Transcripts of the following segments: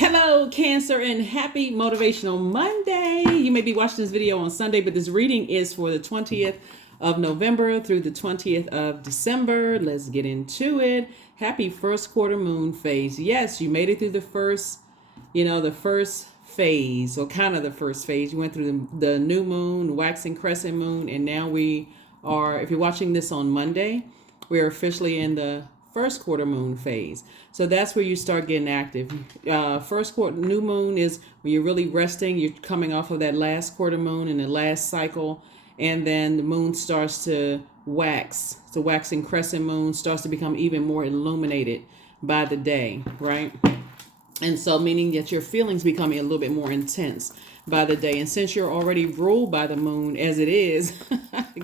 Hello, Cancer, and happy Motivational Monday. You may be watching this video on Sunday, but this reading is for the 20th of November through the 20th of December. Let's get into it. Happy first quarter moon phase. Yes, you made it through the first phase, or kind of the first phase. You went through the new moon, waxing crescent moon, and now we are, if you're watching this on Monday, we're officially in the first quarter moon phase. So that's where you start getting active. First quarter new moon is when you're really resting. You're coming off of that last quarter moon and the last cycle, and then the moon starts to wax. The waxing crescent moon starts to become even more illuminated by the day, right? And so meaning that your feelings become a little bit more intense by the day. And since you're already ruled by the moon as it is,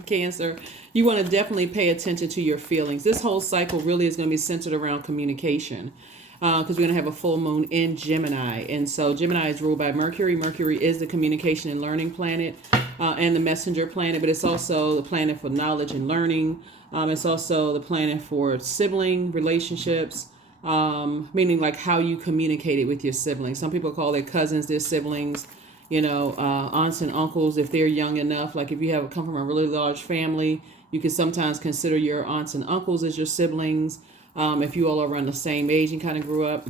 Cancer, you want to definitely pay attention to your feelings. This whole cycle really is going to be centered around communication, because we're going to have a full moon in Gemini. And so Gemini is ruled by Mercury. Mercury is the communication and learning planet, and the messenger planet, but it's also the planet for knowledge and learning. It's also the planet for sibling relationships, meaning like how you communicated with your siblings. Some people call their cousins their siblings, aunts and uncles if they're young enough. Like if you have come from a really large family, you can sometimes consider your aunts and uncles as your siblings, if you all are around the same age and kind of grew up.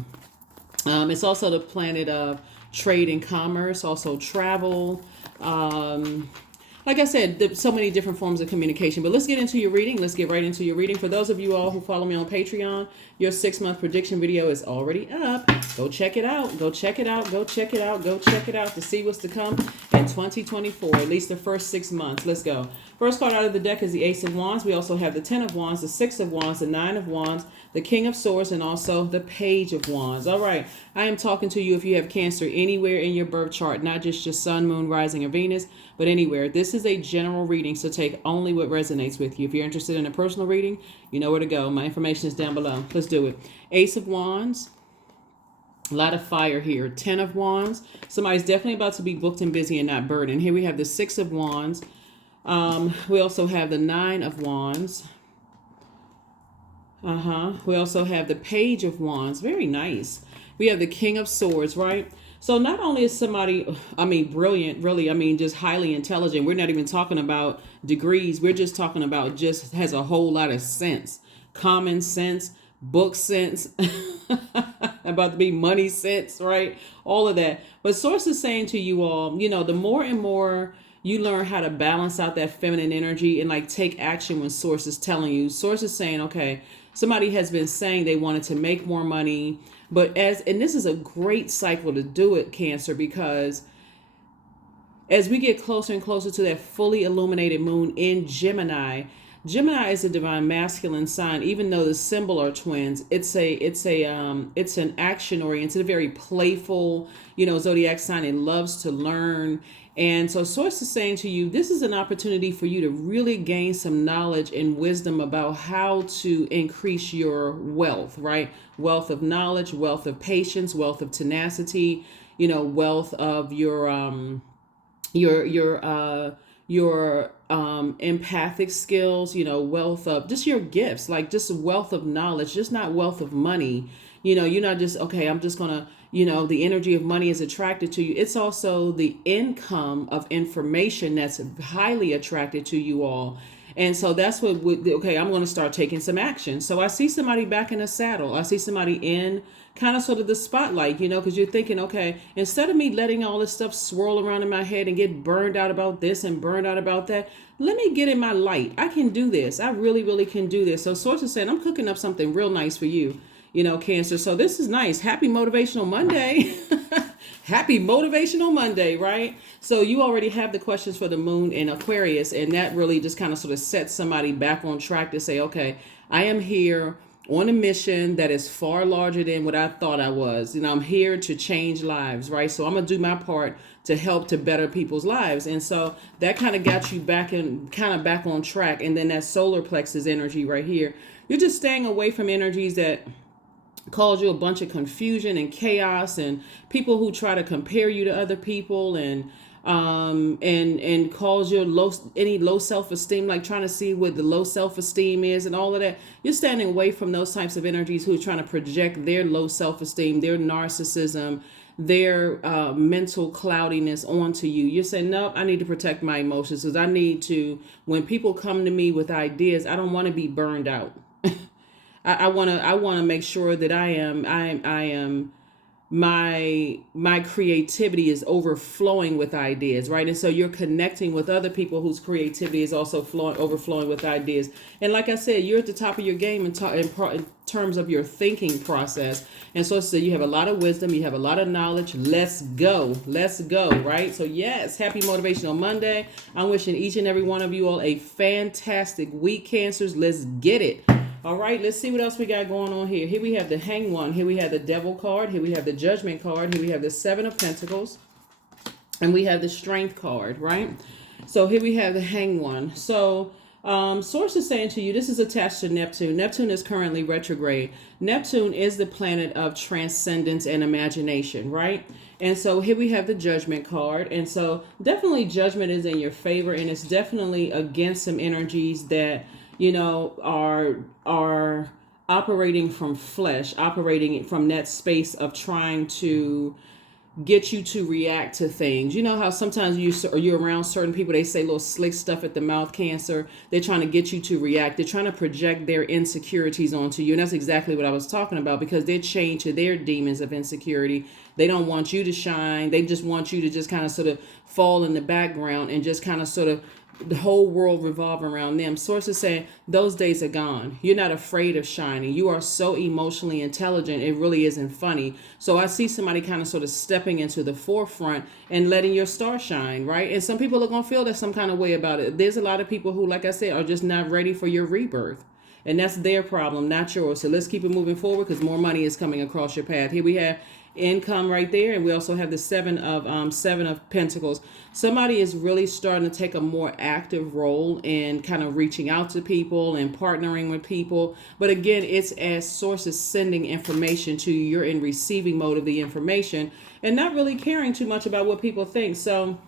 It's also the planet of trade and commerce, also travel. Like I said, so many different forms of communication. But let's get into your reading. Let's get right into your reading. For those of you all who follow me on Patreon, your 6-month prediction video is already up. Go check it out. Go check it out. Go check it out. Go check it out to see what's to come in 2024, at least the first 6 months. Let's go. First card out of the deck is the Ace of Wands. We also have the 10 of Wands, the 6 of Wands, the 9 of Wands, the King of Swords, and also the Page of Wands. All right. I am talking to you if you have Cancer anywhere in your birth chart, not just your sun, moon, rising, or Venus, but anywhere. This is a general reading, so take only what resonates with you. If you're interested in a personal reading, you know where to go. My information is down below. Let's do it. Ace of Wands. A lot of fire here. 10 of Wands. Somebody's definitely about to be booked and busy and not burdened. Here we have the 6 of Wands. We also have the 9 of Wands. We also have the Page of Wands. Very nice. We have the King of Swords, right? So not only is somebody, brilliant, really, just highly intelligent. We're not even talking about degrees. We're just talking about just has a whole lot of sense, common sense, book sense, about to be money sense, right? All of that. But Source is saying to you all, the more and more you learn how to balance out that feminine energy and like take action when Source is telling you. Source is saying, okay, somebody has been saying they wanted to make more money, and this is a great cycle to do it, Cancer, because as we get closer and closer to that fully illuminated moon in Gemini, Gemini is a divine masculine sign. Even though the symbol are twins, it's an action oriented, a very playful, zodiac sign. It loves to learn. And so Source is saying to you, this is an opportunity for you to really gain some knowledge and wisdom about how to increase your wealth, right? Wealth of knowledge, wealth of patience, wealth of tenacity, wealth of your empathic skills, wealth of just your gifts, like just wealth of knowledge, just not wealth of money. You're not just, okay, I'm just going to, the energy of money is attracted to you. It's also the income of information that's highly attracted to you all. And so that's I'm going to start taking some action. So I see somebody back in a saddle. I see somebody in kind of sort of the spotlight, because you're thinking, okay, instead of me letting all this stuff swirl around in my head and get burned out about this and burned out about that, let me get in my light. I can do this. I really, really can do this. So Source is saying, I'm cooking up something real nice for you, Cancer. So this is nice. Happy Motivational Monday. Happy Motivational Monday, right? So you already have the questions for the moon in Aquarius, and that really just kind of sort of sets somebody back on track to say, okay, I am here on a mission that is far larger than what I thought I was. I'm here to change lives, right? So I'm going to do my part to help to better people's lives. And so that kind of got you back on track. And then that solar plexus energy right here, you're just staying away from energies that cause you a bunch of confusion and chaos, and people who try to compare you to other people, and and cause your any low self-esteem, like trying to see what the low self-esteem is and all of that. You're standing away from those types of energies who are trying to project their low self-esteem, their narcissism, their mental cloudiness onto you. You're saying, nope, I need to protect my emotions, because I need to, when people come to me with ideas, I don't want to be burned out. I want to make sure that I am my creativity is overflowing with ideas, right? And so you're connecting with other people whose creativity is also overflowing with ideas. And like I said, you're at the top of your game in terms of your thinking process. And so you have a lot of wisdom, you have a lot of knowledge. Let's go, right? So yes, happy Motivational Monday. I'm wishing each and every one of you all a fantastic week, Cancers. Let's get it. All right, let's see what else we got going on here. Here we have the Hanged One. Here we have the Devil card. Here we have the Judgment card. Here we have the Seven of Pentacles. And we have the Strength card, right? So here we have the Hanged One. So Source is saying to you, this is attached to Neptune. Neptune is currently retrograde. Neptune is the planet of transcendence and imagination, right? And so here we have the Judgment card. And so definitely Judgment is in your favor, and it's definitely against some energies that, you know, are operating from flesh, operating from that space of trying to get you to react to things. You know how sometimes you're around certain people, they say little slick stuff at the mouth, Cancer. They're trying to get you to react. They're trying to project their insecurities onto you. And that's exactly what I was talking about, because they're chained to their demons of insecurity. They don't want you to shine. They just want you to just kind of sort of fall in the background and just kind of sort of the whole world revolve around them. Source is saying those days are gone. You're not afraid of shining. You are so emotionally intelligent. It really isn't funny. So I see somebody kind of sort of stepping into the forefront and letting your star shine, right? And some people are going to feel that some kind of way about it. There's a lot of people who, like I said, are just not ready for your rebirth. And that's their problem, not yours. So let's keep it moving forward, because more money is coming across your path. Here we have income right there, and we also have the seven of Pentacles. Somebody is really starting to take a more active role in kind of reaching out to people and partnering with people. But again, it's as sources sending information to you. You're in receiving mode of the information and not really caring too much about what people think. So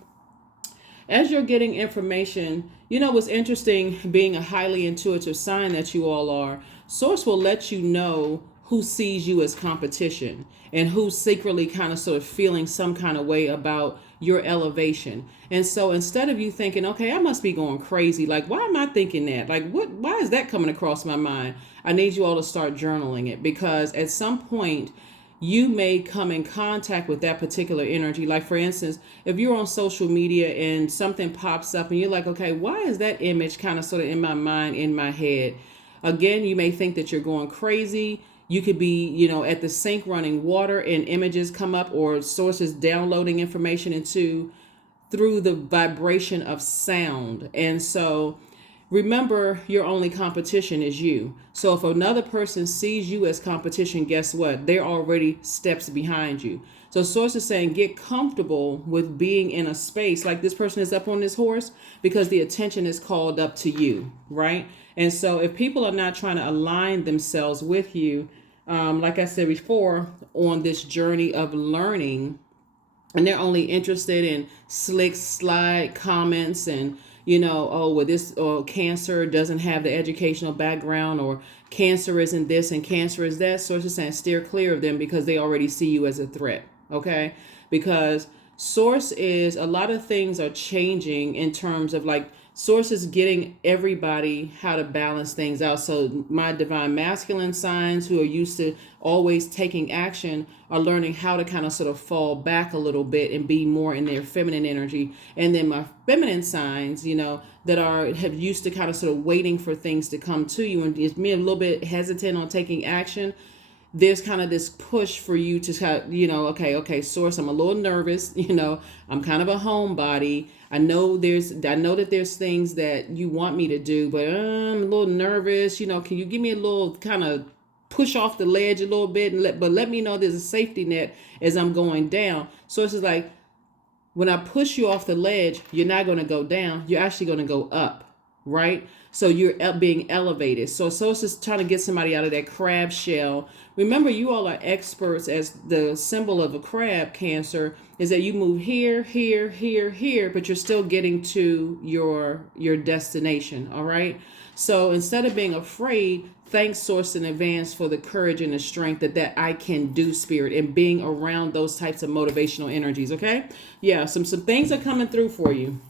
as you're getting information, you know what's interesting, being a highly intuitive sign that you all are, Source will let you know who sees you as competition and who's secretly kind of sort of feeling some kind of way about your elevation. And so instead of you thinking, okay, I must be going crazy, like, why am I thinking that? Like, why is that coming across my mind? I need you all to start journaling it, because at some point you may come in contact with that particular energy. Like, for instance, if you're on social media and something pops up and you're like, okay, why is that image kind of sort of in my mind, in my head? Again, you may think that you're going crazy. You could be, you know, at the sink running water and images come up, or sources downloading information through the vibration of sound. And so remember, your only competition is you. So if another person sees you as competition, guess what? They're already steps behind you. So Source is saying, get comfortable with being in a space like this person is up on this horse, because the attention is called up to you, right? And so if people are not trying to align themselves with you, like I said before, on this journey of learning, and they're only interested in slick slide comments and, you know, oh, well, this or Cancer doesn't have the educational background, or Cancer isn't this and Cancer is that. Source is saying steer clear of them, because they already see you as a threat. Okay, because Source is, a lot of things are changing in terms of, like, Source is getting everybody how to balance things out. So my divine masculine signs, who are used to always taking action, are learning how to kind of sort of fall back a little bit and be more in their feminine energy. And then my feminine signs, you know, that have used to kind of sort of waiting for things to come to you and it's me a little bit hesitant on taking action. There's kind of this push for you to kind of, you know, okay, Source, I'm a little nervous, you know, I'm kind of a homebody. I know that there's things that you want me to do, but I'm a little nervous, you know, can you give me a little kind of push off the ledge a little bit, and let me know there's a safety net as I'm going down. Source is like, when I push you off the ledge, you're not going to go down, you're actually going to go up. right? So you're being elevated. So source is trying to get somebody out of that crab shell. Remember, you all are experts, as the symbol of a crab, Cancer, is that you move here, here, here, here, but you're still getting to your destination. All right. So instead of being afraid, thank source in advance for the courage and the strength that I can do spirit, and being around those types of motivational energies. Okay. Yeah. Some things are coming through for you.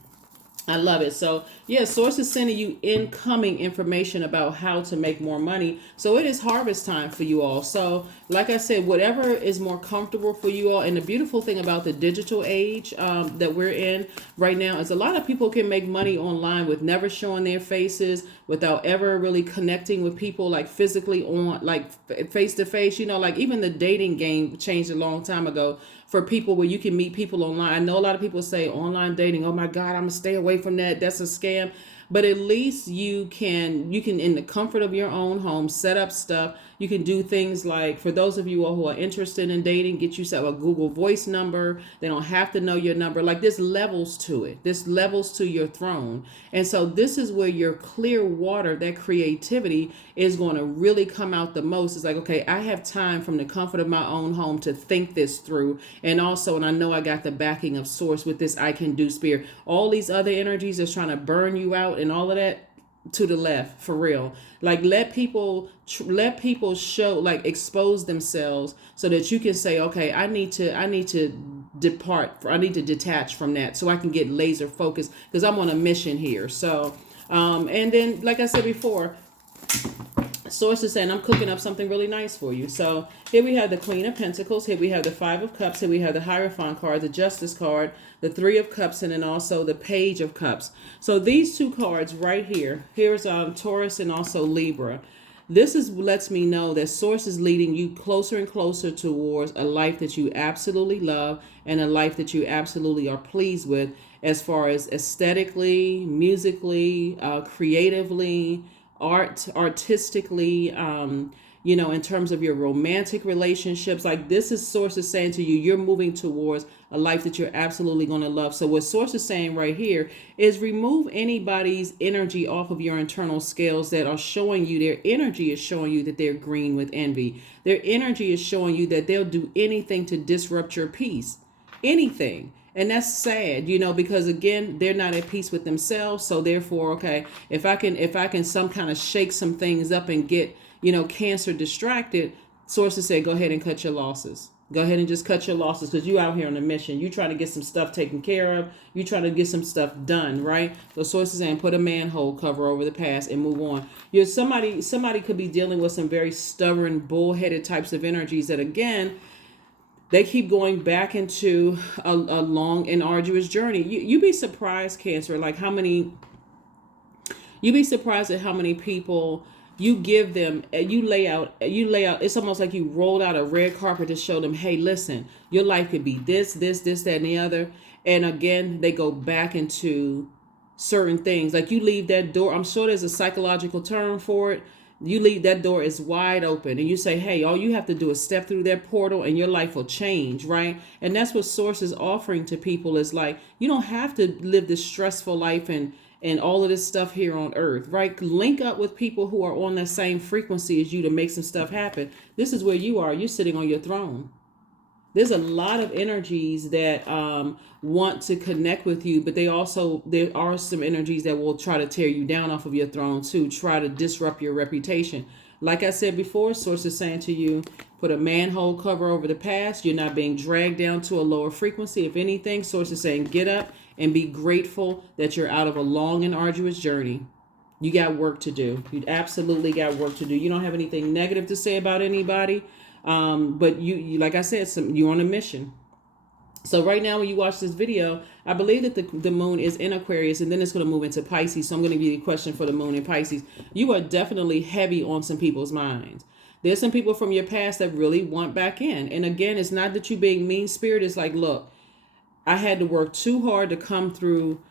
I love it. So yeah, source is sending you incoming information about how to make more money. So it is harvest time for you all. So like I said, whatever is more comfortable for you all. And the beautiful thing about the digital age that we're in right now is a lot of people can make money online with never showing their faces, without ever really connecting with people like physically on, like face to face. You know, like even the dating game changed a long time ago for people where you can meet people online. I know a lot of people say online dating, oh my God, I'm gonna stay away from that. That's a scam. But at least you can in the comfort of your own home set up stuff. You can do things like, for those of you all who are interested in dating, get yourself a Google Voice number. They don't have to know your number. Like, there's levels to it. There's levels to your throne. And so this is where your clear water, that creativity, is going to really come out the most. It's like, okay, I have time from the comfort of my own home to think this through. And also, and I know I got the backing of source with this I can do spirit. All these other energies that's trying to burn you out and all of that, to the left, for real. Like, let people show, like, expose themselves so that you can say, okay, I need to detach from that so I can get laser focused, because I'm on a mission here. So and then, like I said before, source is saying I'm cooking up something really nice for you. So here we have the Queen of Pentacles. Here we have the Five of Cups. Here we have the Hierophant card, the Justice card, the Three of Cups, and then also the Page of Cups. So these two cards right here, here's Taurus and also Libra. This lets me know that source is leading you closer and closer towards a life that you absolutely love, and a life that you absolutely are pleased with, as far as aesthetically, musically, creatively, artistically, in terms of your romantic relationships. Like, this is source is saying to you, you're moving towards a life that you're absolutely going to love. So what source is saying right here is remove anybody's energy off of your internal scales that are showing you, their energy is showing you that they're green with envy. Their energy is showing you that they'll do anything to disrupt your peace. Anything. And that's sad, because again, they're not at peace with themselves. So therefore, okay, if I can some kind of shake some things up and get, Cancer distracted, sources say, go ahead and cut your losses. Go ahead and just cut your losses, because you out here on a mission. You trying to get some stuff taken care of. You trying to get some stuff done, right? So sources saying, put a manhole cover over the past and move on. Somebody could be dealing with some very stubborn, bullheaded types of energies that, again, they keep going back into a long and arduous journey. You'd be surprised, Cancer, like you'd be surprised at how many people you give them, you lay out, it's almost like you rolled out a red carpet to show them, hey, listen, your life could be this, that, and the other. And again, they go back into certain things. Like, you leave that door, I'm sure there's a psychological term for it. You leave that door is wide open, and you say, hey, all you have to do is step through that portal and your life will change, right? And that's what source is offering to people, is like, you don't have to live this stressful life and all of this stuff here on earth, right? Link up with people who are on that same frequency as you to make some stuff happen. This is where you are. You're sitting on your throne. There's a lot of energies that want to connect with you, but there are some energies that will try to tear you down off of your throne too, try to disrupt your reputation. Like I said before, source is saying to you, put a manhole cover over the past. You're not being dragged down to a lower frequency. If anything, source is saying, get up and be grateful that you're out of a long and arduous journey. You got work to do. You absolutely got work to do. You don't have anything negative to say about anybody. But you like I said, you're on a mission. So right now, when you watch this video, I believe that the moon is in Aquarius, and then it's going to move into Pisces. So I'm going to give you a question for the moon in Pisces. You are definitely heavy on some people's minds. There's some people from your past that really want back in. And again, it's not that you being mean spirit. It's like, look, I had to work too hard to come through,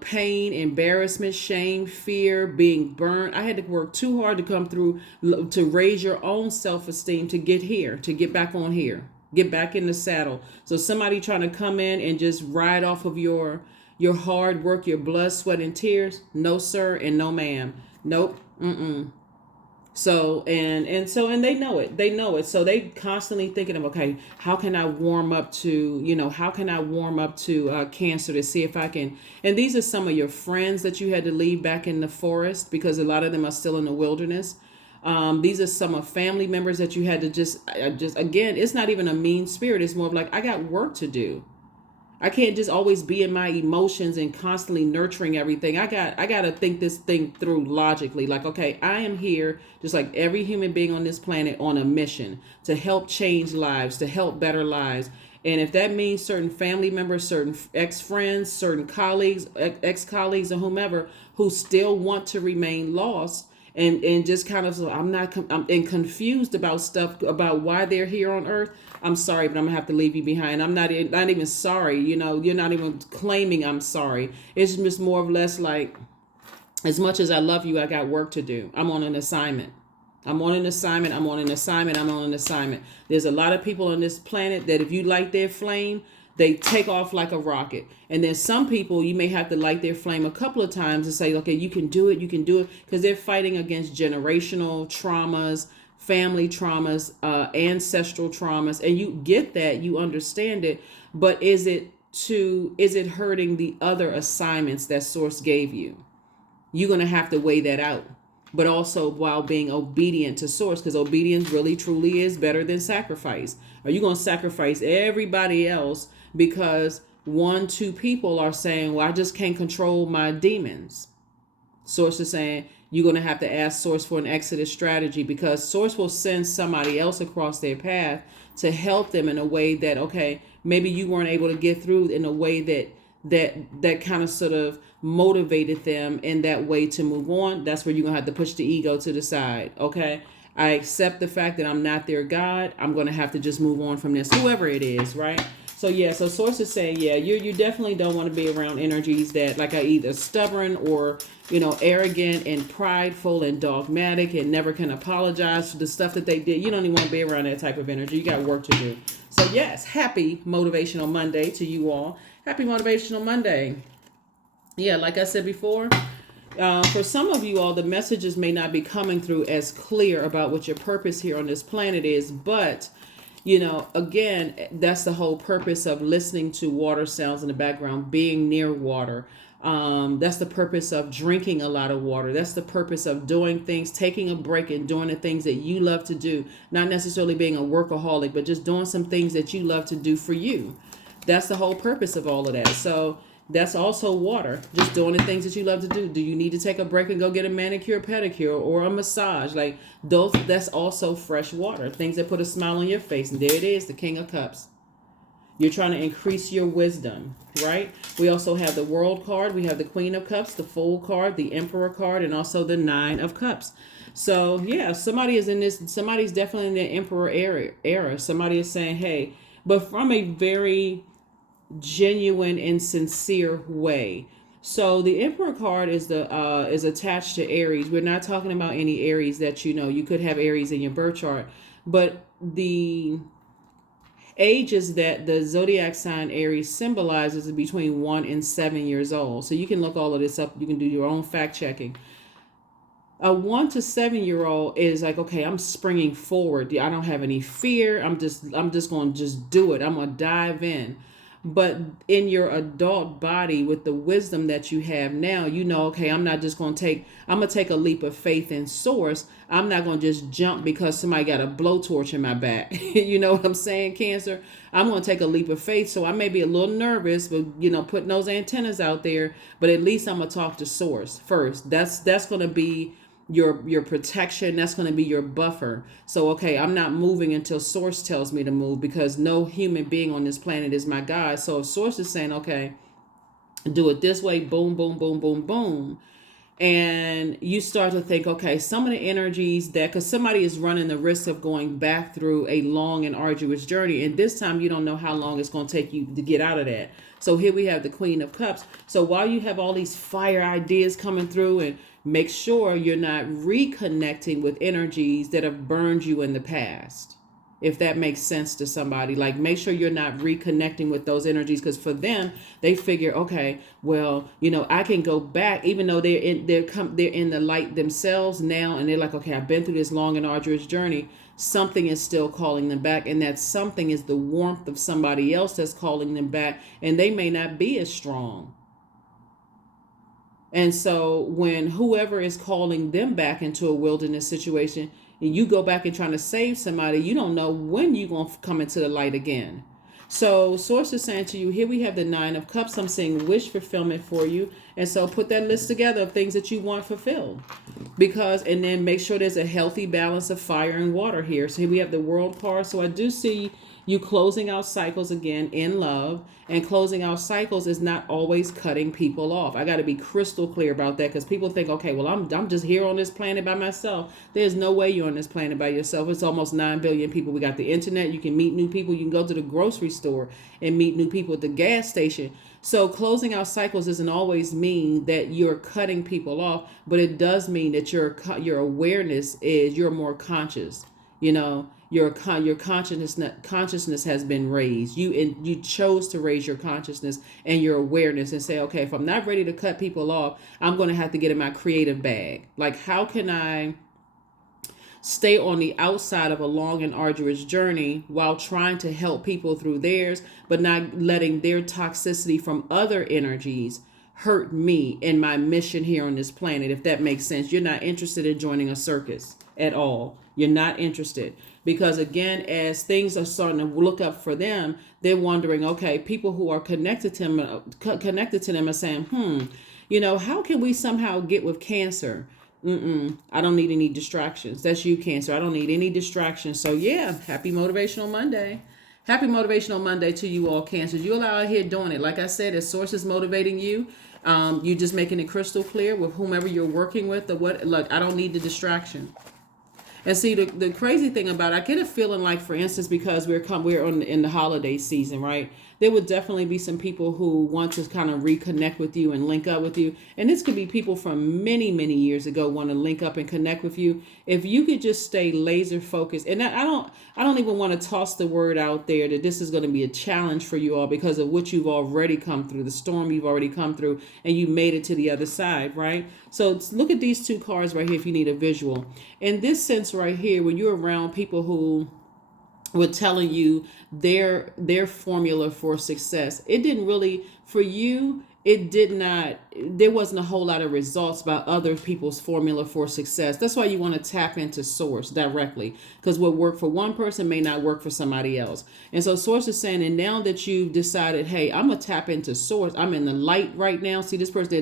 pain, embarrassment, shame, fear, being burnt. I had to work too hard to come through, to raise your own self-esteem, to get here, to get back on here, get back in the saddle. So somebody trying to come in and just ride off of your your hard work, your blood, sweat, and tears? No, sir, and no, ma'am. Nope. Mm-mm. So and they know it. They know it. So they constantly thinking of, okay, how can I warm up to, how can I warm up to Cancer to see if I can. And these are some of your friends that you had to leave back in the forest because a lot of them are still in the wilderness. These are some of family members that you had to just again, it's not even a mean spirit. It's more of like, I got work to do. I can't just always be in my emotions and constantly nurturing everything. I got to think this thing through logically. Like, okay, I am here just like every human being on this planet on a mission to help change lives, to help better lives. And if that means certain family members, certain ex-friends, certain colleagues, ex-colleagues or whomever who still want to remain lost and just kind of, I'm confused about stuff about why they're here on earth. I'm sorry, but I'm gonna have to leave you behind. I'm not even sorry. You're not even claiming I'm sorry. It's just more or less like, as much as I love you, I got work to do. I'm on an assignment. I'm on an assignment. I'm on an assignment. I'm on an assignment. There's a lot of people on this planet that if you light their flame, they take off like a rocket. And then some people, you may have to light their flame a couple of times to say, okay, you can do it. You can do it. Because they're fighting against generational traumas, family traumas, ancestral traumas. And you get that. You understand it. But is it hurting the other assignments that Source gave you? You're going to have to weigh that out. But also while being obedient to Source, because obedience really truly is better than sacrifice. Are you going to sacrifice everybody else because 1-2 people are saying, well, I just can't control my demons? Source is saying you're going to have to ask Source for an exodus strategy, because Source will send somebody else across their path to help them in a way that, okay, maybe you weren't able to get through in a way that kind of sort of motivated them in that way to move on. That's where you're going to have to push the ego to the side. Okay, I accept the fact that I'm not their God. I'm going to have to just move on from this, whoever it is, right? So yeah, so Source is saying, yeah, you definitely don't want to be around energies that like are either stubborn or, arrogant and prideful and dogmatic and never can apologize for the stuff that they did. You don't even want to be around that type of energy. You got work to do. So yes, happy Motivational Monday to you all. Happy Motivational Monday. Yeah, like I said before, for some of you all, the messages may not be coming through as clear about what your purpose here on this planet is, but again, that's the whole purpose of listening to water sounds in the background, being near water. That's the purpose of drinking a lot of water. That's the purpose of doing things, taking a break and doing the things that you love to do. Not necessarily being a workaholic, but just doing some things that you love to do for you. That's the whole purpose of all of that. So that's also water, just doing the things that you love to do. Do you need to take a break and go get a manicure, pedicure, or a massage? Like those, that's also fresh water, things that put a smile on your face. And there it is, the King of Cups. You're trying to increase your wisdom, right? We also have the World card. We have the Queen of Cups, the Fool card, the Emperor card, and also the Nine of Cups. So yeah, somebody's definitely in the Emperor era. Somebody is saying, hey, but from a very genuine and sincere way. So the Emperor card is attached to Aries. We're not talking about any Aries that you could have Aries in your birth chart, but the ages that the zodiac sign Aries symbolizes is between 1 and 7 years old. So you can look all of this up. You can do your own fact checking. A 1 to 7 year old is like, okay, I'm springing forward. I don't have any fear. I'm just going to just do it. I'm going to dive in. But in your adult body, with the wisdom that you have now, okay, I'm going to take a leap of faith in Source. I'm not going to just jump because somebody got a blowtorch in my back. You know what I'm saying, Cancer? I'm going to take a leap of faith. So I may be a little nervous, but, putting those antennas out there, but at least I'm going to talk to Source first. That's going to be your protection. That's going to be your buffer. So, okay, I'm not moving until Source tells me to move, because no human being on this planet is my God. So if Source is saying, okay, do it this way, boom, boom, boom, boom, boom. And you start to think, okay, some of the energies because somebody is running the risk of going back through a long and arduous journey. And this time you don't know how long it's going to take you to get out of that. So here we have the Queen of Cups. So while you have all these fire ideas coming through, and make sure you're not reconnecting with energies that have burned you in the past. if that makes sense to somebody. Like, make sure you're not reconnecting with those energies, because for them, they figure, okay, well, I can go back, even though they're in the light themselves now, and they're like, okay, I've been through this long and arduous journey. Something is still calling them back, and that something is the warmth of somebody else that's calling them back, and they may not be as strong. And so when whoever is calling them back into a wilderness situation, and you go back and trying to save somebody, you don't know when you're going to come into the light again. So Source is saying to you, here we have the Nine of Cups. I'm saying wish fulfillment for you. And so put that list together of things that you want fulfilled. And then make sure there's a healthy balance of fire and water here. So here we have the World card. So I do see you closing out cycles again in love. And closing out cycles is not always cutting people off. I got to be crystal clear about that, because people think, okay, well, I'm just here on this planet by myself. There's no way you're on this planet by yourself. It's almost 9 billion people. We got the internet. You can meet new people. You can go to the grocery store and meet new people at the gas station. So closing out cycles doesn't always mean that you're cutting people off, but it does mean that your awareness is, you're more conscious. Your consciousness has been raised. You chose to raise your consciousness and your awareness and say, okay, if I'm not ready to cut people off, I'm going to have to get in my creative bag. Like, how can I stay on the outside of a long and arduous journey while trying to help people through theirs, but not letting their toxicity from other energies hurt me and my mission here on this planet, if that makes sense. You're not interested in joining a circus at all. You're not interested. Because again, as things are starting to look up for them, they're wondering, okay, people who are connected to them are saying, how can we somehow get with Cancer? I don't need any distractions. That's you, Cancer. I don't need any distractions. So yeah, happy Motivational Monday. Happy Motivational Monday to you all, Cancers. You all out here doing it. Like I said, as Source is motivating you, you just making it crystal clear with whomever you're working with or what. Look, I don't need the distraction. And see, the crazy thing about it, I get a feeling like, for instance, because we're in the holiday season, right? There would definitely be some people who want to kind of reconnect with you and link up with you. And this could be people from many, many years ago want to link up and connect with you. If you could just stay laser focused, and I don't even want to toss the word out there that this is going to be a challenge for you all because of what you've already come through, the storm you've already come through, and you made it to the other side, right? So look at these two cards right here if you need a visual. In this sense right here, when you're around people who were telling you their formula for success, it didn't really, for you, it did not, there wasn't a whole lot of results about other people's formula for success. That's why you want to tap into Source directly, because what worked for one person may not work for somebody else. And so Source is saying, and now that you've decided, hey, I'm going to tap into Source, I'm in the light right now. See, this person, they're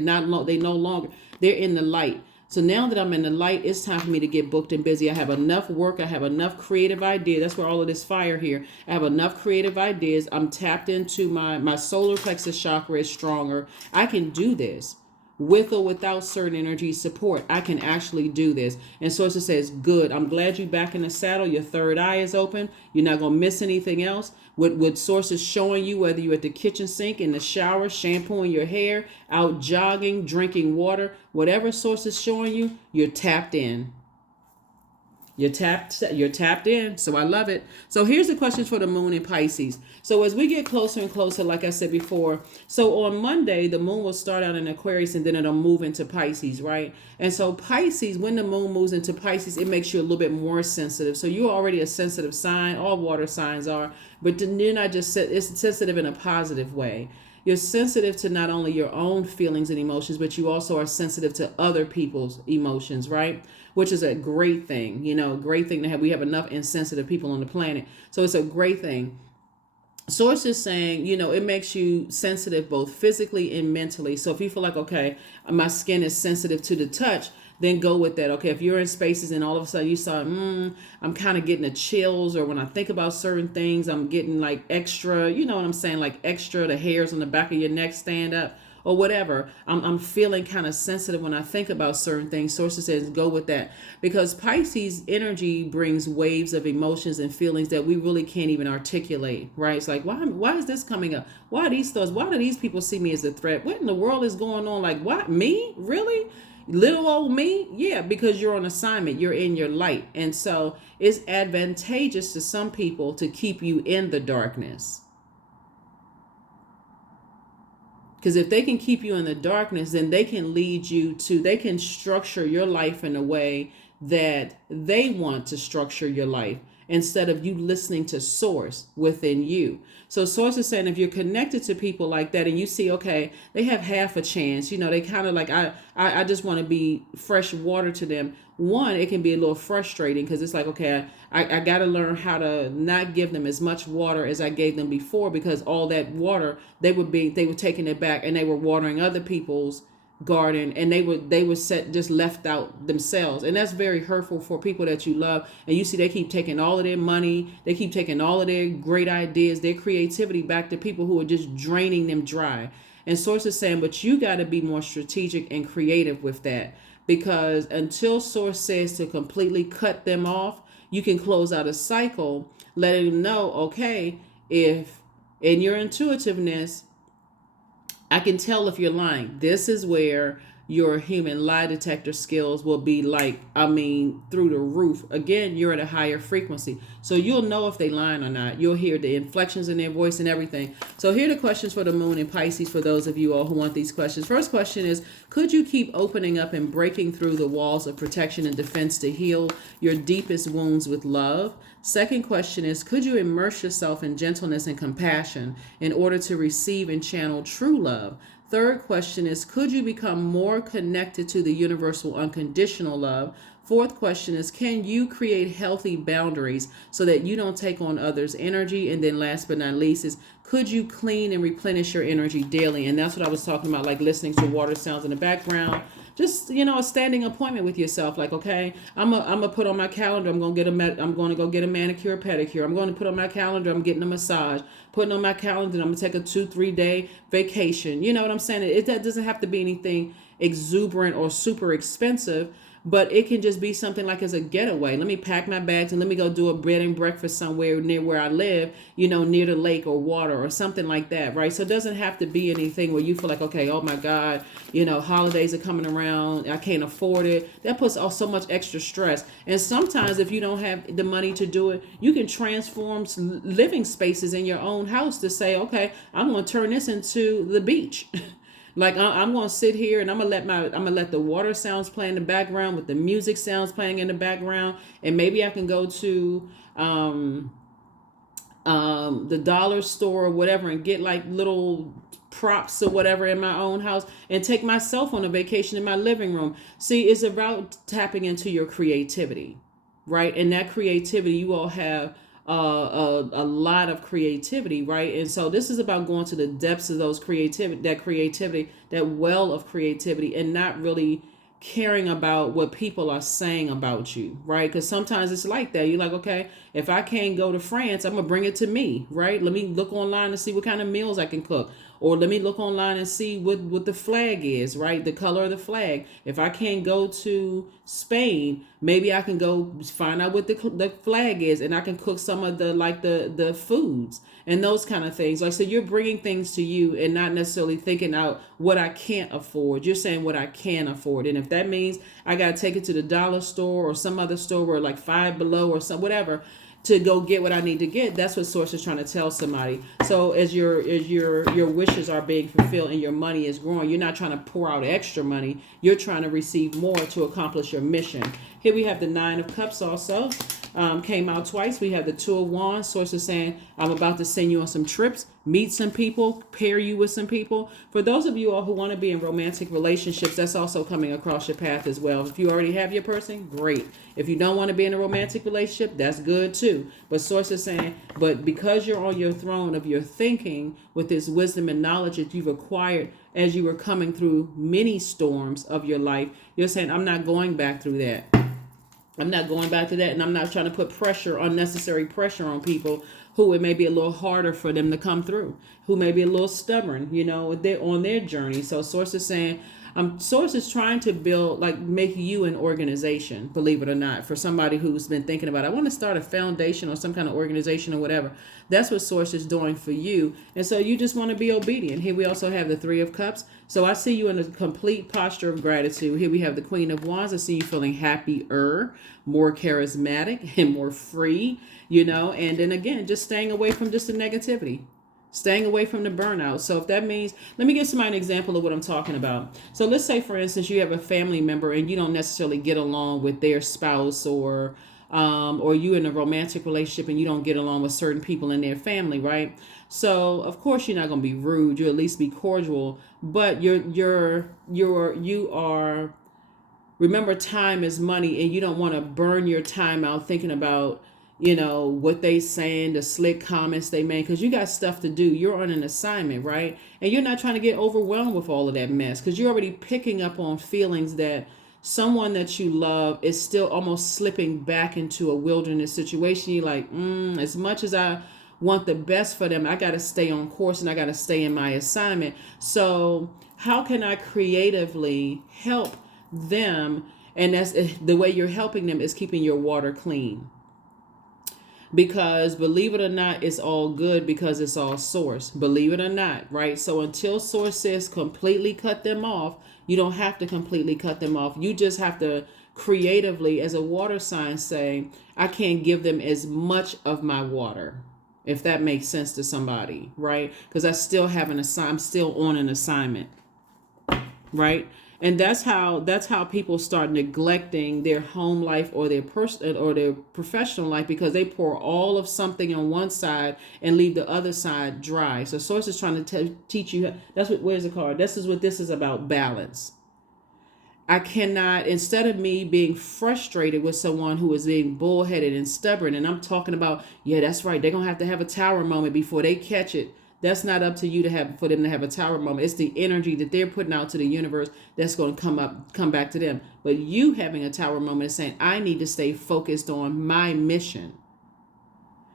in the light. So now that I'm in the light, it's time for me to get booked and busy. I have enough work. I have enough creative ideas. That's where all of this fire here. I have enough creative ideas. I'm tapped into my solar plexus chakra is stronger. I can do this. With or without certain energy support, I can actually do this. And Source says, good. I'm glad you're back in the saddle. Your third eye is open. You're not going to miss anything else. What Source is showing you, whether you're at the kitchen sink, in the shower, shampooing your hair, out jogging, drinking water, whatever Source is showing you, you're tapped in. You're tapped in. So I love it. So here's the questions for the moon in Pisces. So as we get closer and closer, like I said before, so on Monday, the moon will start out in Aquarius and then it'll move into Pisces, right? And so Pisces, when the moon moves into Pisces, it makes you a little bit more sensitive. So you're already a sensitive sign. All water signs are, but you're not just, it's sensitive in a positive way. You're sensitive to not only your own feelings and emotions, but you also are sensitive to other people's emotions, right? Which is a great thing, great thing to have. We have enough insensitive people on the planet. So it's a great thing. Source is saying, it makes you sensitive both physically and mentally. So if you feel like, okay, my skin is sensitive to the touch, then go with that. Okay, if you're in spaces and all of a sudden you saw, I'm kind of getting the chills, or when I think about certain things, I'm getting like extra, you know what I'm saying? Like extra, the hairs on the back of your neck stand up or whatever. I'm feeling kind of sensitive when I think about certain things. Sources says go with that, because Pisces energy brings waves of emotions and feelings that we really can't even articulate, right? It's like, why is this coming up? Why are these thoughts? Why do these people see me as a threat? What in the world is going on? Like, what? Me? Really? Little old me, yeah, because you're on assignment, you're in your light. And so it's advantageous to some people to keep you in the darkness. Because if they can keep you in the darkness, then they can lead you to, they can structure your life in a way that they want to structure your life instead of you listening to source within you. So source is saying if you're connected to people like that and you see, okay, they have half a chance, they kind of like, I just want to be fresh water to them. One, it can be a little frustrating because it's like, okay, I got to learn how to not give them as much water as I gave them before, because all that water, they were taking it back and they were watering other people's garden, and they were set just left out themselves, and that's very hurtful for people that you love. And you see they keep taking all of their money, they keep taking all of their great ideas, their creativity back to people who are just draining them dry. And source is saying, but you got to be more strategic and creative with that, because until source says to completely cut them off, you can close out a cycle, letting them know, okay, if in your intuitiveness, I can tell if you're lying. This is where your human lie detector skills will be like, through the roof. Again, you're at a higher frequency. So you'll know if they lying or not. You'll hear the inflections in their voice and everything. So here are the questions for the moon in Pisces for those of you all who want these questions. First question is, could you keep opening up and breaking through the walls of protection and defense to heal your deepest wounds with love? Second question is, could you immerse yourself in gentleness and compassion in order to receive and channel true love? Third question is, could you become more connected to the universal unconditional love? Fourth question is, can you create healthy boundaries so that you don't take on others' energy? And then last but not least is, could you clean and replenish your energy daily? And that's what I was talking about, like listening to water sounds in the background. Just, a standing appointment with yourself. Like, okay, I'm gonna put on my calendar, I'm going to go get a manicure, pedicure. I'm going to put on my calendar, I'm getting a massage. Putting on my calendar, I'm going to take a 2-3 day vacation. You know what I'm saying? That doesn't have to be anything exuberant or super expensive, but it can just be something like as a getaway. Let me pack my bags and let me go do a bed and breakfast somewhere near where I live, near the lake or water or something like that, right? So it doesn't have to be anything where you feel like, okay, oh my God, holidays are coming around, I can't afford it. That puts so much extra stress. And sometimes if you don't have the money to do it, you can transform living spaces in your own house to say, okay, I'm going to turn this into the beach. Like I'm gonna sit here and I'm gonna let the water sounds play in the background with the music sounds playing in the background, and maybe I can go to the dollar store or whatever and get like little props or whatever in my own house and take myself on a vacation in my living room. See, it's about tapping into your creativity, right? And that creativity, you all have a lot of creativity, right? And so this is about going to the depths of that creativity, that well of creativity, and not really caring about what people are saying about you, right? Because sometimes it's like that. You're like, okay, if I can't go to France, I'm gonna bring it to me, right? Let me look online and see what kind of meals I can cook. Or let me look online and see what the flag is, right? The color of the flag. If I can't go to Spain, maybe I can go find out what the flag is, and I can cook some of the foods and those kind of things. Like, so you're bringing things to you and not necessarily thinking out what I can't afford. You're saying what I can afford. And if that means I got to take it to the dollar store or some other store where like Five Below or some whatever, to go get what I need to get. That's what Source is trying to tell somebody. So as your wishes are being fulfilled and your money is growing, you're not trying to pour out extra money. You're trying to receive more to accomplish your mission. Here we have the Nine of Cups also. Came out twice. We have the Two of Wands. Source is saying, I'm about to send you on some trips, meet some people, pair you with some people. For those of you all who want to be in romantic relationships, that's also coming across your path as well. If you already have your person, great. If you don't want to be in a romantic relationship, that's good too. But Source is saying, but because you're on your throne of your thinking with this wisdom and knowledge that you've acquired as you were coming through many storms of your life, you're saying, I'm not going back through that. I'm not going back to that, and I'm not trying to put unnecessary pressure on people who it may be a little harder for them to come through, who may be a little stubborn, they're on their journey. So Source is saying, Source is trying to build, like, make you an organization, believe it or not, for somebody who's been thinking about, I want to start a foundation or some kind of organization or whatever. That's what Source is doing for you. And so you just want to be obedient. Here we also have the Three of Cups. So I see you in a complete posture of gratitude. Here we have the Queen of Wands. I see you feeling happier, more charismatic, and more free, and then again, just staying away from just the negativity. Staying away from the burnout. So if that means, let me give somebody an example of what I'm talking about. So let's say, for instance, you have a family member and you don't necessarily get along with their spouse, or you in a romantic relationship and you don't get along with certain people in their family, right? So of course you're not going to be rude. You at least be cordial, but you are. Remember, time is money, and you don't want to burn your time out thinking about what they saying, the slick comments they make, because you got stuff to do. You're on an assignment, right? And you're not trying to get overwhelmed with all of that mess, because you're already picking up on feelings that someone that you love is still almost slipping back into a wilderness situation. You're like, as much as I want the best for them, I got to stay on course and I got to stay in my assignment. So how can I creatively help them? And that's the way you're helping them, is keeping your water clean. Because believe it or not, it's all good because it's all Source. Believe it or not, right? So until Source says completely cut them off, you don't have to completely cut them off. You just have to creatively, as a water sign, say, I can't give them as much of my water, if that makes sense to somebody, right? Because I still have I'm still on an assignment, right? And that's how people start neglecting their home life or their personal or their professional life, because they pour all of something on one side and leave the other side dry. So Source is trying to teach you. Where's the card? This is what this is about: balance. I cannot, instead of me being frustrated with someone who is being bullheaded and stubborn, and I'm talking about, yeah, that's right, they're going to have a tower moment before they catch it. That's not up to you for them to have a tower moment. It's the energy that they're putting out to the universe that's going to come back to them. But you having a tower moment is saying, I need to stay focused on my mission.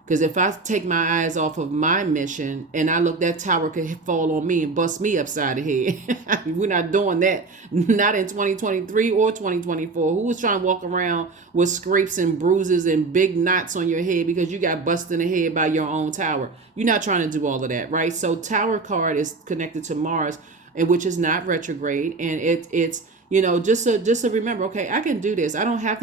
Because if I take my eyes off of my mission and I look, that tower could fall on me and bust me upside the head. We're not doing that. Not in 2023 or 2024. Who was trying to walk around with scrapes and bruises and big knots on your head because you got busted in the head by your own tower? You're not trying to do all of that, right? So tower card is connected to Mars, and which is not retrograde, and it's just to remember, okay, I can do this. I don't have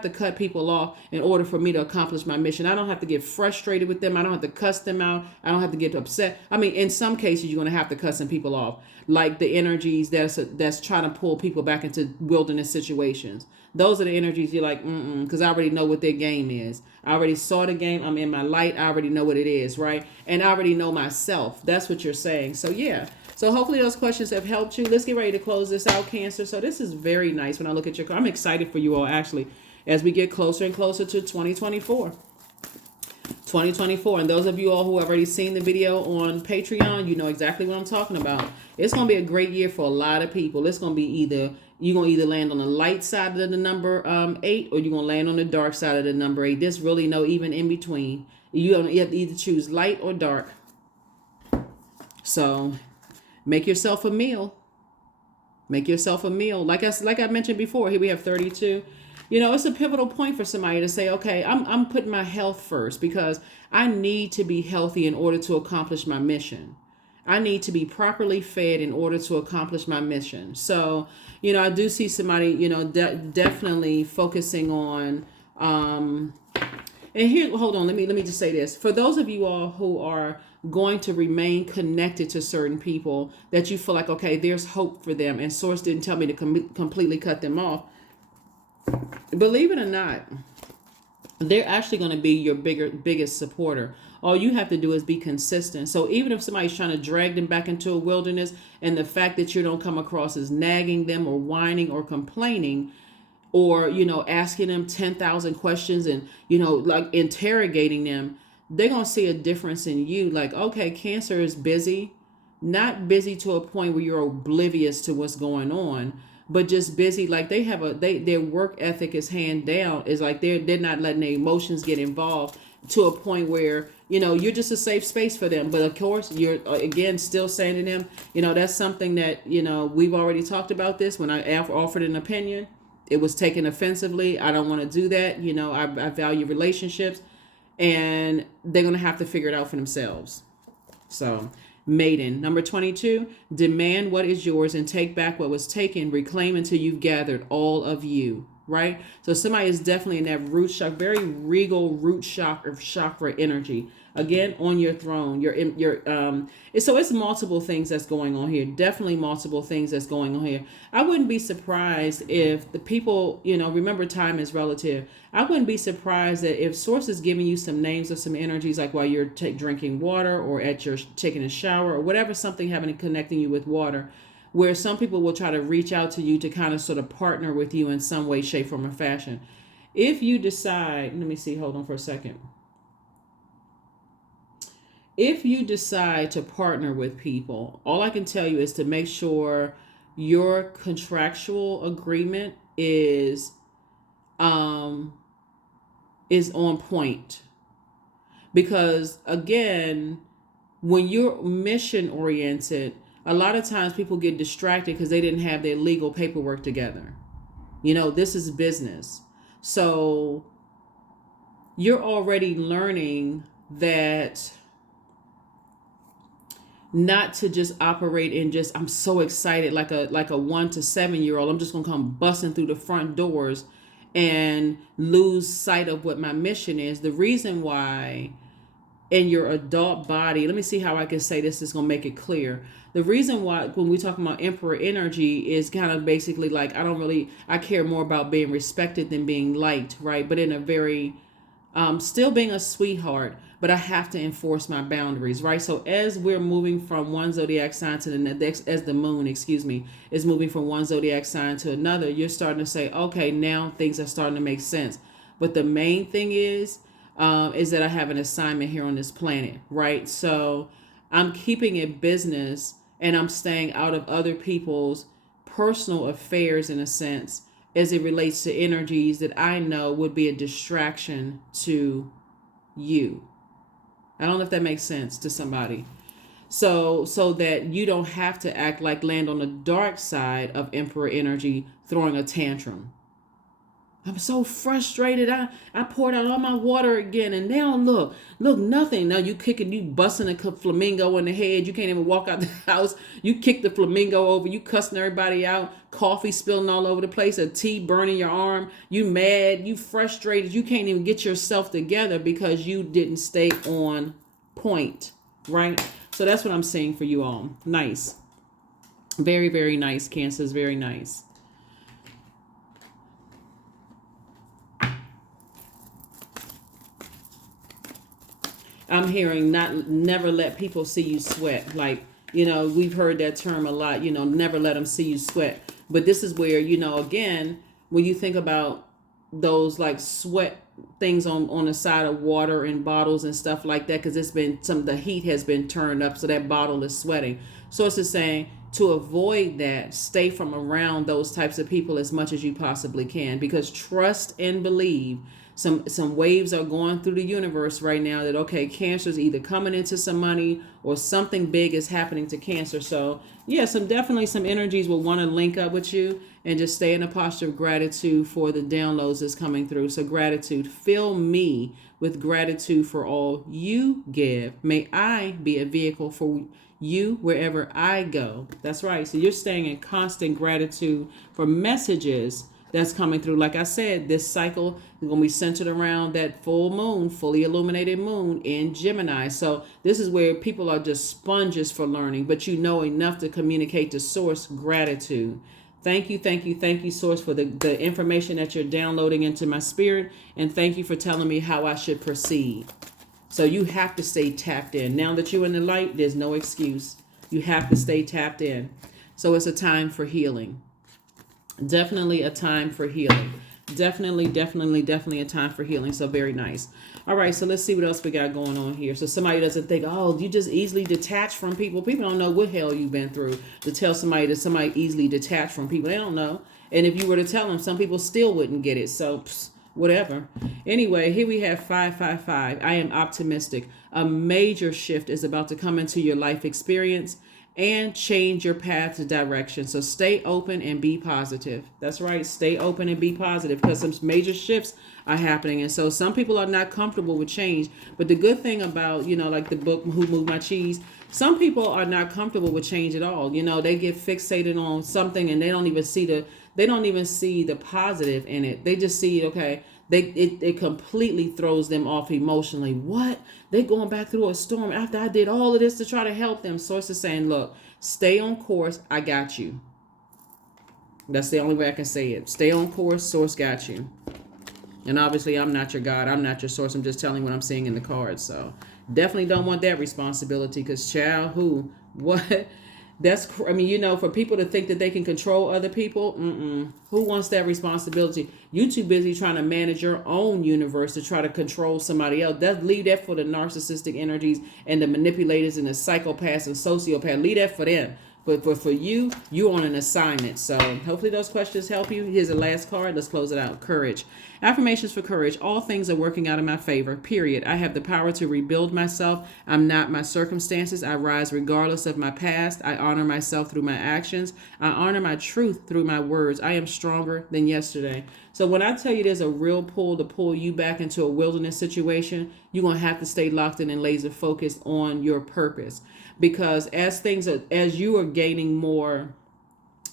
to cut people off in order for me to accomplish my mission. I don't have to get frustrated with them. I don't have to cuss them out. I don't have to get upset. I mean, in some cases, you're going to have to cut some people off, like the energies that's trying to pull people back into wilderness situations. Those are the energies you're like, because I already know what their game is. I already saw the game. I'm in my light. I already know what it is, right? And I already know myself. That's what you're saying. So yeah. So hopefully those questions have helped you. Let's get ready to close this out, Cancer. So this is very nice when I look at your card. I'm excited for you all, actually, as we get closer and closer to 2024. 2024. And those of you all who have already seen the video on Patreon, you know exactly what I'm talking about. It's going to be a great year for a lot of people. It's going to be you're going to either land on the light side of the number 8, or you're going to land on the dark side of the number 8. There's really no even in between. You have to either choose light or dark. So make yourself a meal. Make yourself a meal. Like I mentioned before, here we have 32. It's a pivotal point for somebody to say, okay, I'm putting my health first, because I need to be healthy in order to accomplish my mission. I need to be properly fed in order to accomplish my mission. So, I do see somebody, definitely focusing on, and here, hold on, let me just say this. For those of you all who are going to remain connected to certain people that you feel like, okay, there's hope for them, and Source didn't tell me to completely cut them off. Believe it or not, they're actually going to be your biggest supporter. All you have to do is be consistent. So even if somebody's trying to drag them back into a wilderness, and the fact that you don't come across as nagging them or whining or complaining, or, asking them 10,000 questions and, like interrogating them, they're going to see a difference in you. Like, okay, Cancer is busy, not busy to a point where you're oblivious to what's going on, but just busy. Like their work ethic is hand down. Is like they're not letting their emotions get involved. to a point where, you're just a safe space for them. But of course, you're, again, still saying to them, that's something that, we've already talked about this. When I offered an opinion, it was taken offensively. I don't want to do that. I value relationships, and they're going to have to figure it out for themselves. So, Maiden. Number 22, demand what is yours and take back what was taken. Reclaim until you've gathered all of you. Right? So somebody is definitely in that root chakra, very regal root chakra energy. Again, on your throne, so it's multiple things that's going on here. Definitely multiple things that's going on here. I wouldn't be surprised if the people, remember, time is relative. I wouldn't be surprised that if Source is giving you some names of some energies, like while you're drinking water or at your taking a shower or whatever, something having connecting you with water, where some people will try to reach out to you to kind of sort of partner with you in some way, shape, form, or fashion. If you decide, let me see, hold on for a second. If you decide to partner with people, all I can tell you is to make sure your contractual agreement is on point. Because again, when you're mission oriented, a lot of times people get distracted because they didn't have their legal paperwork together. This is business. So you're already learning that not to just operate in just, I'm so excited, like a 1 to 7 year old. I'm just going to come busting through the front doors and lose sight of what my mission is. The reason why in your adult body, let me see how I can say this is going to make it clear. The reason why when we talk about emperor energy is kind of basically like, I care more about being respected than being liked, right? But in a very, still being a sweetheart, but I have to enforce my boundaries, right? So as we're moving from one zodiac sign to the next, as the moon, is moving from one zodiac sign to another, you're starting to say, okay, now things are starting to make sense. But the main thing is that I have an assignment here on this planet, right? So I'm keeping it business, and I'm staying out of other people's personal affairs in a sense, as it relates to energies that I know would be a distraction to you. I don't know if that makes sense to somebody. So that you don't have to act like land on the dark side of emperor energy, throwing a tantrum. I'm so frustrated. I poured out all my water again, and now look, nothing. Now you busting a flamingo in the head. You can't even walk out the house. You kick the flamingo over. You cussing everybody out. Coffee spilling all over the place. A tea burning your arm. You mad. You frustrated. You can't even get yourself together because you didn't stay on point, right? So that's what I'm saying for you all. Nice. Very, very nice, Cancers. Very nice. I'm hearing never let people see you sweat. Like, we've heard that term a lot, never let them see you sweat. But this is where, again, when you think about those like sweat things on the side of water and bottles and stuff like that, because the heat has been turned up, so that bottle is sweating. So it's just saying to avoid that, stay from around those types of people as much as you possibly can, because trust and believe. Some waves are going through the universe right now that, okay, Cancer's either coming into some money or something big is happening to Cancer. So yeah, definitely some energies will want to link up with you and just stay in a posture of gratitude for the downloads that's coming through. So gratitude, fill me with gratitude for all you give. May I be a vehicle for you wherever I go. That's right. So you're staying in constant gratitude for messages that's coming through. Like I said, this cycle is going to be centered around that full moon, fully illuminated moon in Gemini. So this is where people are just sponges for learning, but you know enough to communicate to Source gratitude. Thank you, Source, for the information that you're downloading into my spirit. And thank you for telling me how I should proceed. So you have to stay tapped in. Now that you're in the light, there's no excuse. You have to stay tapped in. So it's a time for healing. Definitely a time for healing. Definitely a time for healing. So very nice. All right, so let's see what else we got going on here. So somebody doesn't think, oh, you just easily detach from people. People don't know what hell you've been through to tell somebody that somebody easily detached from people. They don't know. And if you were to tell them, some people still wouldn't get it. So whatever. Anyway, here we have 555. I am optimistic. A major shift is about to come into your life experience and change your path to direction. So stay open and be positive. That's right. Stay open and be positive, because some major shifts are happening. And so some people are not comfortable with change. But the good thing about, like the book, Who Moved My Cheese, some people are not comfortable with change at all. They get fixated on something and they don't even see the positive in it. They just see, okay, it completely throws them off emotionally. What? They're going back through a storm after I did all of this to try to help them. Source is saying, look, stay on course. I got you. That's the only way I can say it. Stay on course. Source got you. And obviously, I'm not your God. I'm not your source. I'm just telling what I'm seeing in the cards. So definitely don't want that responsibility, because child, what? For people to think that they can control other people, who wants that responsibility? You too busy trying to manage your own universe to try to control somebody else. Leave that for the narcissistic energies and the manipulators and the psychopaths and sociopaths. Leave that for them. But for you, you're on an assignment. So hopefully those questions help you. Here's the last card. Let's close it out. Courage. Affirmations for courage. All things are working out in my favor. Period. I have the power to rebuild myself. I'm not my circumstances. I rise regardless of my past. I honor myself through my actions. I honor my truth through my words. I am stronger than yesterday. So when I tell you there's a real pull to pull you back into a wilderness situation, you're going to have to stay locked in and laser focused on your purpose. Because as you are gaining more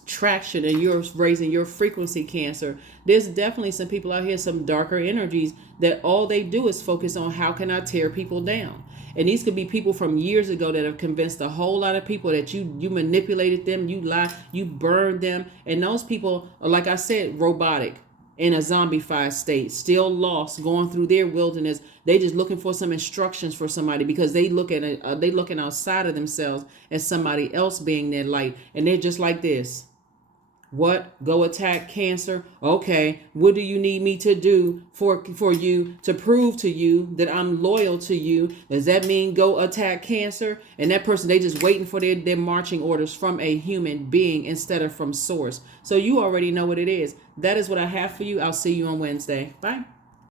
traction and you're raising your frequency, Cancer, there's definitely some people out here, some darker energies, that all they do is focus on how can I tear people down. And these could be people from years ago that have convinced a whole lot of people that you manipulated them, you lied, you burned them. And those people are, like I said, robotic, in a zombified state, still lost, going through their wilderness. They just looking for some instructions for somebody, because they looking outside of themselves as somebody else being their light, and they're just like this. What? Go attack, Cancer? Okay, what do you need me to do for you to prove to you that I'm loyal to you? Does that mean go attack, Cancer? And that person, they just waiting for their marching orders from a human being instead of from source. So you already know what it is. That is what I have for you. I'll see you on Wednesday. Bye.